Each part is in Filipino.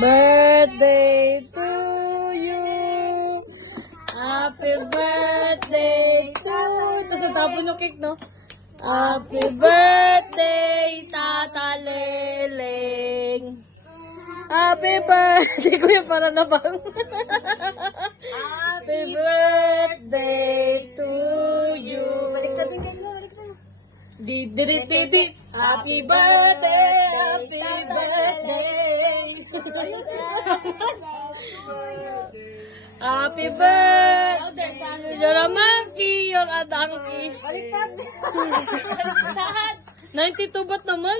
birthday to you. Happy birthday to you. Tapos natapon yung cake, no? Happy birthday, Tata Leleng. Happy birthday, kuya, para na bang? Happy birthday to you. Di. Happy birthday, happy birthday. Happy birthday, you're a monkey, you're a donkey. 92 ba't naman?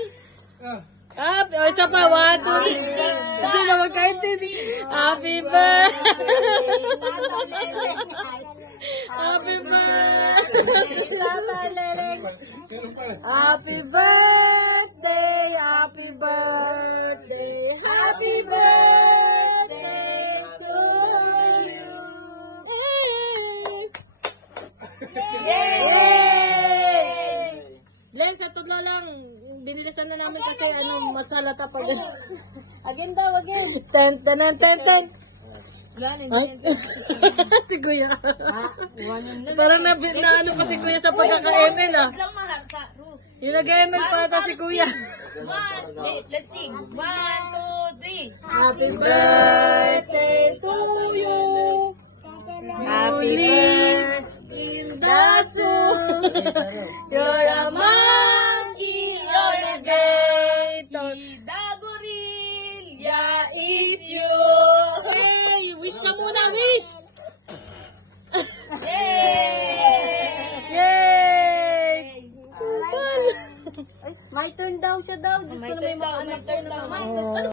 Happy, o isa pa, 1, 2, 3. Hindi na magkaintindi. Happy birthday. Happy birthday. Happy birthday. Happy birthday. Happy birthday to you. Yay! Glenn, sa tudlo lang. Binilisan na namin kasi mas halata pag... Again daw, again. Ten. Si Kuya. Parang na pa si Kuya sa pagkaka-ML ah. Yung nag-ML pa ata si Kuya. Let's sing. 1, 2, 3. Happy birthday to you. Happy birthday. In the soul. You're a